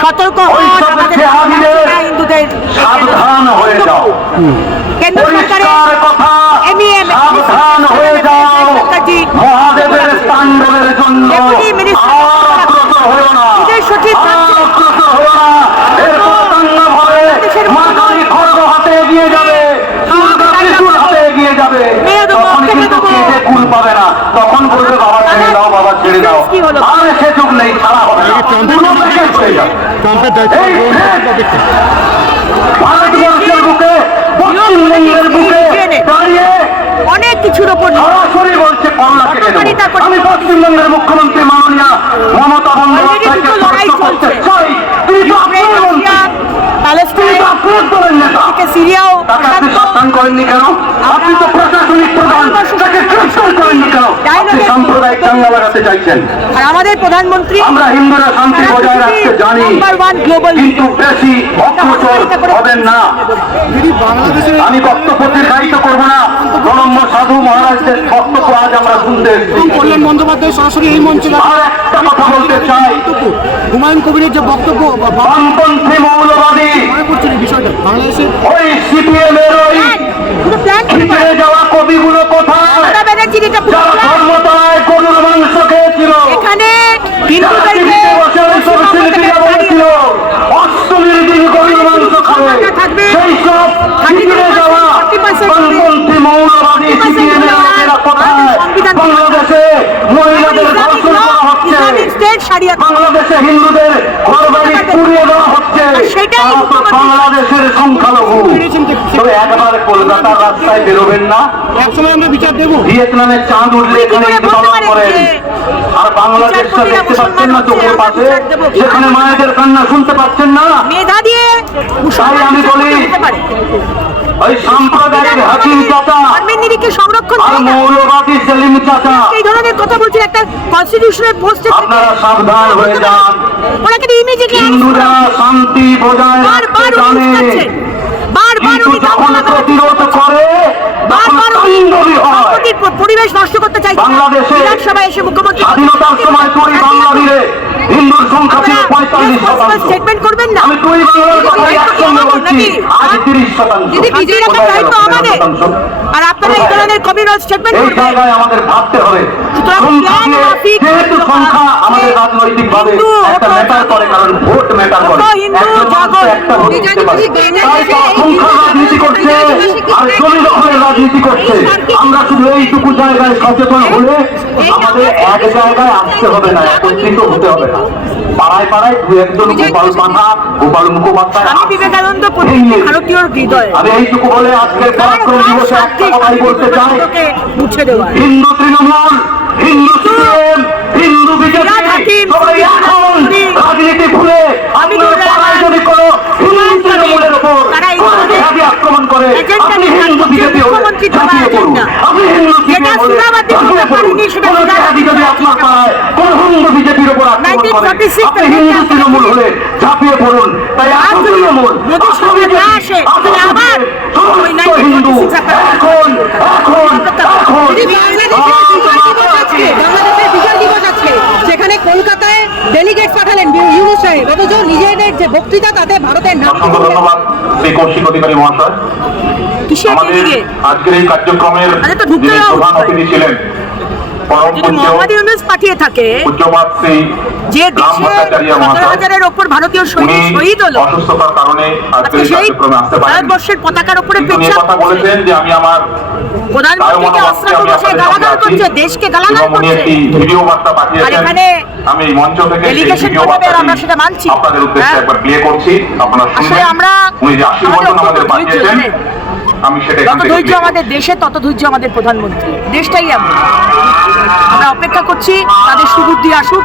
সতর্ক হিন্দুদের সাবধান হয়ে যাও। কেন্দ্র সরকারের কথা MEM সাবধান হয়ে যাও। মহাদেবের তাণ্ডবের জন্য সঠিক আর রাজ্যে- অগ্রসর হয়েও না এরপর তাণ্ডব হবে দেশের মাঝারি খড়গ হাতে এগিয়ে যাবে দুর্গা ত্রিশূল হাতে এগিয়ে যাবে মেয়ে দেবো, তখন মেয়ে কিন্তু দেবো। কেঁদে কুল পাবে না তখন বলবে বাবা ছেড়ে দাও বাবা ছেড়ে দাও কি হলো? আর সে যুগ নেই ছাড়া হবে না পুরো দেশে চলে যাবে ট্রাম্পের দায়িত্ব গ্রহণ। ভারতবর্ষের বুকে পশ্চিমবঙ্গের বুকে দাঁড়িয়ে অনেক কিছুর ওপর সরাসরি বলছে। আমি পশ্চিমবঙ্গের মুখ্যমন্ত্রী মাননীয় মমতা বন্দ্যোপাধ্যায়কে লড়াই করতে চাই। তুই তো আপনার মন্ত্রী প্যালেস্টাইন আপনার দলের নেতা। সিরিয়াও আপনি। সাবধান করেননি কেন? আপনি তো প্রশাসনিক প্রধান। তাকে গ্রেফতার করেননি কেন? আপনি সাম্প্রদায়িক দাঙ্গা লাগাতে চাইছেন। আমাদের প্রধানমন্ত্রী আমরা হিন্দুরা শান্তি বজায় রাখতে জানি নাম্বার ওয়ান গ্লোবাল কিন্তু বেশি হবেন না। আমি বক্তব্য দীর্ঘায়িত করব না। প্রণম্য সাধু মহারাজদের বক্তব্য আজ আমরা শুনতে কল্যাণ বন্দ্যোপাধ্যায় সরাসরি এই মঞ্চে আর একটা কথা বলতে চাই। হুমায়ুন কবিরের যে বক্তব্য বামপন্থী মৌলবাদী। মনে করছেন বিষয়টা? বাংলাদেশের ওই সিপিএম এর ওই পুরো যাওয়া কবিগুলো কোথায়? মমতা ব্যানার্জির এটা পুরো যারা ধর্মতলায় গরুর মাংস খেয়েছিল। এখানে যারা হিন্দুদেরকে টিভিতে বসে ওই সব পশ্চিমবঙ্গ থেকে শিল্পীরা বলেছিল অষ্টমীর দিন গরুর মাংস খাবে থাকবে। সেই খিচড়ে যাওয়া। 40% বামপন্থী মৌলবাদী 40% সিপিএম এর লোকেরা কোথায় বাংলাদেশে মহিলাদের ধর্ষণ করা হচ্ছে। বাংলাদেশে হিন্দুদের ঘরবাড়ি পুড়িয়ে দেওয়া হচ্ছে আর সেটাই তারা তো মুখ্যমন্ত্রী- বাংলাদেশের সংখ্যালঘু। তবে একবার কলকাতার রাস্তায় বেরোবেন না। সবসময় আমরা বিচার দেবো। ভিয়েতনামের চাঁদ উঠলে এখানে পারেন করেন। আর বাংলাদেশটা বিচারপতিরা দেখতে পাচ্ছেন না চোখের পাশে? সেখানে মায়েদের কান্না শুনতে পাচ্ছেন না। তাই আমি বলি। ওই সাম্প্রদায়িক হাকিম চাচা। ধর্মের নিরিখে সংরক্ষণ আর চাই। মৌলবাদী সেলিম চাচা। এই ধরনের কথা বলছেন একটা কনস্টিটিউশনের পোস্টে আপনারা সাবধান হয়ে যান। কিন্তু ইমিডিয়েটলি হিন্দুরা শান্তি বজায় রাখতে জানে। বারবার কিন্তু উনি যখন প্রতিরোধ করে বারবার পরিবেশ নষ্ট করতে চাইছেন বাংলাদেশে বিধানসভায় এসে মুখ্যমন্ত্রী স্বাধীনতার সময় তুই বাংলা হিন্দুর সংখ্যা ছিল পঁয়তাল্লিশ শতাংশ স্টেটমেন্ট করবেন না? আমি বাংলার একসঙ্গে বলছি আজ তিরিশ শতাংশ। দিদি বিজয় রাখার দায়িত্ব আমাদের। আর আপনারা এই ধরনের কবিরাজ স্টেটমেন্ট এই জায়গায় আমাদের ভাবতে হবে। যেহেতু সংখ্যা আমাদের রাজনৈতিক ভাবে একটা ম্যাটার করে। কারণ ভোট ম্যাটার করে। একটা ভোট দিতে পারে। সংখ্যা রাজনীতি করছে। আর জমি দখলের রাজনীতি করছে। আমরা শুধু এইটুকু জায়গায় সচেতন হলে আমাদের এক জায়গায় আসতে হবে না একত্রিত হতে হবে। না পাড়ায় পাড়ায় দু একজন গোপাল পাঠা গোপাল মুখোপাধ্যায় আছে। বিবেকানন্দ। ভারতীয় হৃদয়। আমি এইটুকু বলে আজকের পরাক্রম দিবসে একটা কথাই বলতে চাই। হিন্দু তৃণমূল হিন্দু সিপিএম হিন্দু বিজেপি সবাই এখন রাজনীতি ভুলে আপনার পাড়ায় যদি কোনো হিন্দু তৃণমূলের জেহাদি আক্রমণ করে আপনি হিন্দু বিজেপি হলে বিজেপির উপর আক্রমণ করে? 1946 আপনি হিন্দু তৃণমূল হলে ঝাঁপিয়ে পড়ুন। তাই তৃণমূল মোদীর আসো সঙ্গে বিজেপি, না আসে, আসো তাহলে আবার সমস্ত ওই হিন্দু এখন এখন এখন। দিদি, বাংলাদেশের বিজয় দিবস আজকে, বাংলাদেশের বিজয় দিবস আজকে সেখানে কলকাতায় ডেলিগেট পাঠালেন ইউনুস সাহেব অথচ নিজেদের যে বক্তৃতা তাতে ভারতের নাম অসংখ্য ধন্যবাদ শ্রী কৌশিক অধিকারী মহাশয়। কিসের আমাদের আজকের এই কার্যক্রমের প্রধান অতিথি ছিলেন যদি মোহাম্মদ ইউনুস পাঠিয়ে থাকে যে দেশে সতেরো হাজারের ওপর ভারতীয় সৈনিক শহীদ হলো এই সেই ভারতবর্ষের পতাকার আমার প্রধানমন্ত্রীকে অস্ত্র আমি গালাগাল করছে দেশকে গালাগাল করছে। আর এখানে আমি এই মঞ্চ থেকে পাঠাবে আর আমরা সেটা মানছি। আপনাদের উদ্দেশ্যে হ্যাঁ। একবার প্লে করছি। আপনারা শুনবেন। আমরা উনি যে আশীর্বাদ আমাদের পাঠিয়েছেন। আমি সেটা যত ধৈর্য আমাদের দেশে তত ধৈর্য আমাদের প্রধানমন্ত্রী। দেশটাই এমন আমরা অপেক্ষা করছি তাদের সুবুদ্ধি আসুক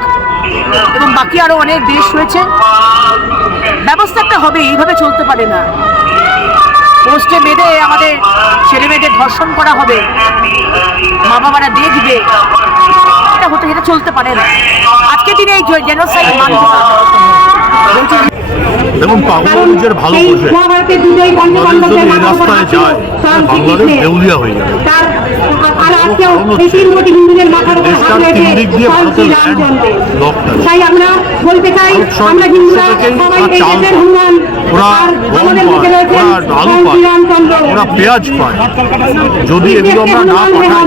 এবং বাকি আরও অনেক দেশ রয়েছে। ব্যবস্থা একটা হবে এইভাবে চলতে পারে না। পোস্টে বেঁধে আমাদের ছেলে মেয়েদের ধর্ষণ করা হবে। মা বাবারা দেখবে। এটা হতে এটা চলতে পারে না। আজকে দিনে এই জেনোসাইড মানতে দেখুন ভালো বোঝে। বাংলাদেশ যদি এই রাস্তায় যায় বাংলাদেশ দেউলিয়া হয়ে যাবে। তাই আমরা বলতে চাই আমরা হিন্দুরা সবাই ওরা গম পায়, ওরা আলু পায়, ওরা পেঁয়াজ পায়। যদি এগুলো আমরা না পাঠাই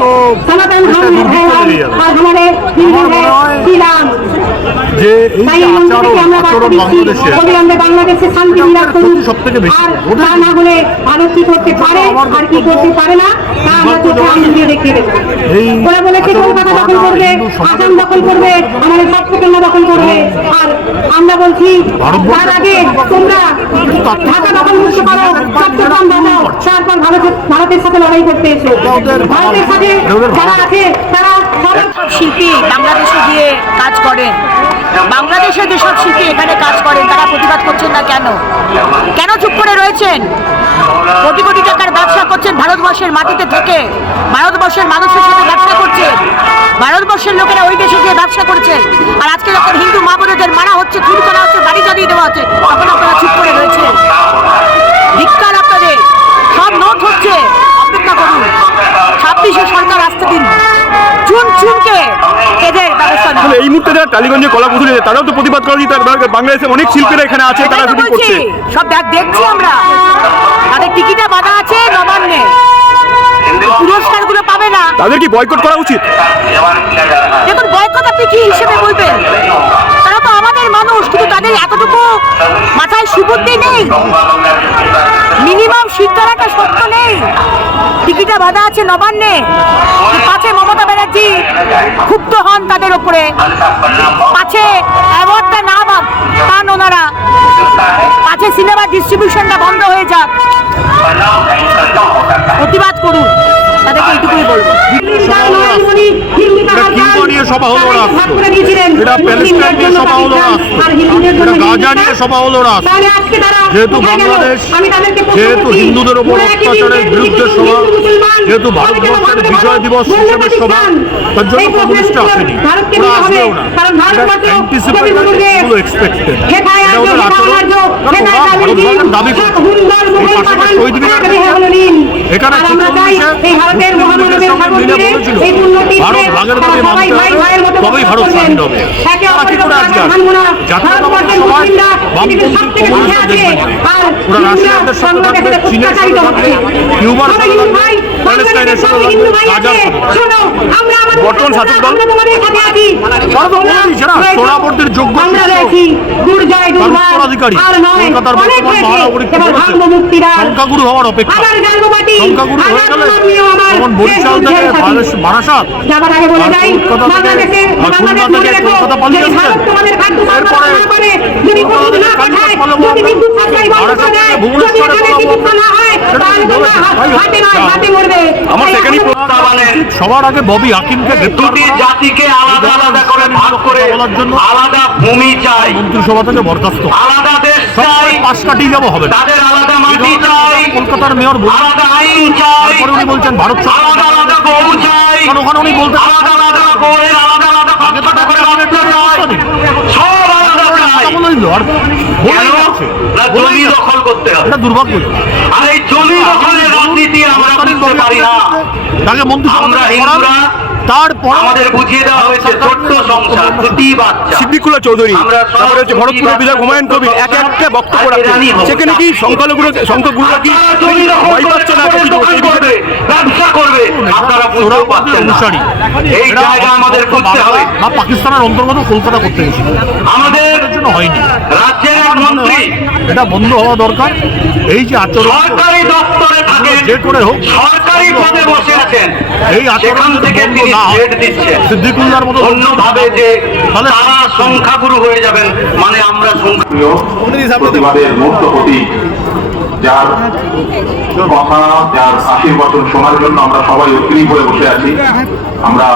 তো আমার মনে হয় যে এই যে আচরণ আমরা আচরণ বাংলাদেশে অবিলম্বে বাংলাদেশে শান্তি বিরাজ করুন। ক্ষতি সবথেকে বেশি। আর না হলে ভারত কি করতে পারে আর কি করতে পারে না তা আমরা চোখে আঙুল দিয়ে দেখিয়ে দেবো। ওরা বলেছে কলকাতা দখল করবে আসাম দখল করবে আমাদের সব দখল করবে। আর আমরা বলছি তার আগে তোমরা ঢাকা দখল মুক্ত করো চট্টগ্রাম বানাও তারপর ভারতের ভারতের সাথে লড়াই করতে এসো। ভারতের সাথে যারা আছে তারা শিল্পী বাংলাদেশে গিয়ে কাজ করেন। বাংলাদেশে যেসব শিল্পী এখানে কাজ করেন তারা প্রতিবাদ করছেন না কেন? কেন চুপ করে রয়েছেন? কোটি কোটি টাকার ব্যবসা করছেন ভারতবর্ষের মাটিতে থেকে। ভারতবর্ষের মানুষের সাথে ভারতবর্ষের লোকেরা ওই দেশে গিয়ে ব্যবসা করছেন আর আজকে যখন হিন্দু মা বোনেদের মারা হচ্ছে চুরি করা হচ্ছে বাড়ি জ্বালিয়ে দেওয়া হচ্ছে তখন আপনারা চুপ করে রয়েছেন ধিক্কার আপনাদের। সব নোট হচ্ছে। অপেক্ষা করুন। ছাব্বিশে সরকার আসতে দিন। চুন চুনকে এদের ব্যবস্থা এই মুহূর্তে যারা টালিগঞ্জে কলা তারাও তো প্রতিবাদ করা উচিত তারা বাংলাদেশে অনেক শিল্পীরা এখানে আছে তারা শুটিং করছে। সব দেখ দেখছি আমরা। তাদের টিকিটে বাধা আছে নবান্নে। পুরস্কারগুলো পাবে না। তাদের কি বয়কট করা উচিত। দেখুন বয়কট আপনি কি হিসেবে বলবেন? তারা তো আমাদের মানুষ কিন্তু তাদের এতটুকু মাথায় সুবুদ্ধি নেই। মিনিমাম শিক্ষার সত্য নেই। টিকিটে বাধা আছে নবান্নে। পাছে মমতা ব্যানার্জি? ক্ষুব্ধ হন তাদের ওপরে পাছে অ্যাওয়ার্ডটা না পান ওনারা। পাছে সিনেমা ডিস্ট্রিবিউশনটা বন্ধ হয়ে যাক। প্রতিবাদ করুন। তাদেরকে এইটুকুই বলব। সভা হলো ওরা এটা প্যালেস্টাইন নিয়ে সভা হলো ওরা এটা গাজা নিয়ে সভা হলো ওরা যেহেতু বাংলাদেশ যেহেতু হিন্দুদের ওপর অত্যাচারের বিরুদ্ধে সভা যেহেতু ভারতবর্ষের বিজয় দিবস হিসেবে সভা তার জন্য কমিউনিস্ট আসেনি। ওরা আসবেও না এটা অ্যান্টিসিপেটেড এক্সপেক্টেড এটা ওদের আচরণ কারণ ওরা ভারতবর্ষের দাবি করছে। এই পাশাপাশি শহীদ মিনার এখানে মিলে বলেছিল ভারত ভাগের দাবি মানতে হবে তবেই ভারত স্বাধীন হবে। তারা কি করে আজকে জাতীয়তাবাদী সমাজ বামপন্থী কমিউনিস্ট দেখবেন ওরা রাশিয়াদের সাথে থাকবে চীনের সাথে থাকবে কিউবার সাথে থাকবে প্যালেস্টাইনের সাথে থাকবে গাজার বর্তমান শাসক দল? তারা তো বলে দিয়েছে না যোগ্য শিষ্য কলকাতার বর্তমান মহানগরী সংখ্যাগুরু হওয়ার অপেক্ষা। সংখ্যাগুরু হয়ে গেলে বরিশাল বারাসাত যাবার আগে বলে যাই বাংলাদেশের বাংলাদেশ মনে রেখো, যদি ভারত তোমাদের খাদ্য সরবরাহ না করে, যদি ওষুধ না পাঠায়, যদি বিদ্যুৎ সাপ্লাই বন্ধ করে দেয়, যদি এখানে চিকিৎসা না হয়, তাহলে তোমরা বলেছেন, তাই হোক। হাতে নয়, হাতে মরবে। আমার সেখানেই আমরা- সবার আগে ববি হাকিমকে দুটি জাতিকে আলাদা আলাদা করে ভাগ করে বলার জন্য আলাদা ভূমি চাই। মন্ত্রিসভা থেকে বরখাস্ত। আলাদা দেশ চাই। পাশ কাটিয়ে যাব হবে তাদের মাটি চাই। কলকাতার মেয়র আলাদা আইন চাই। উনি বলছেন ভারত আলাদা আলাদা বউ চাই। ওখানে উনি বলতে আলাদা আলাদা আলাদা আলাদা করে সব আলাদা চাই। বলেই জমি দখল করতে হবে। দুর্ভাগ্য। আর এই জমি দখলের রাজনীতি পারি না। তাকে আমরা হিন্দুরা তারপর আমাদের বুঝিয়ে দেওয়া হয়েছে ছোট্ট সংসার দুটি বাচ্চা সিদ্দিকুল্লাহ চৌধুরী তারপরে হচ্ছে ভরতপুরের বিধায়ক হুমায়ুন কবির এক একটা বক্তব্য রাখছেন সেখানে কি সংখ্যালঘুরা সংখ্যাগুরুরা কি আপনারা জমি দখল ভয় পাচ্ছে না দোকান কিছু দোকান করবে, ব্যবসা করবে আপনারা বুঝতেও পারছেন না। এই জায়গা আমাদের অন্তত হবে। বা পাকিস্তানের অন্তর্গত কলকাতা করতে গেছিল। আমাদের জন্য হয়নি। রাজ্যের মন্ত্রী। এটা বন্ধ হওয়া দরকার। এই যে আচরণ সরকারি দপ্তরে থাকেন যে করে হোক। সরকারি পদে বসে আছেন এই আচরণ থেকে তিনি থ্রেট দিচ্ছেন সিদ্দিকুল্লাহর মতো অন্য যে তারা সংখ্যাগুরু হয়ে যাবেন মানে আমরা প্রতিবাদের প্রতীক যার কথা যার আশীর্বাদ শোনার জন্য আমরা সবাই উৎগ্রীব হয়ে বসে আছি। আমরা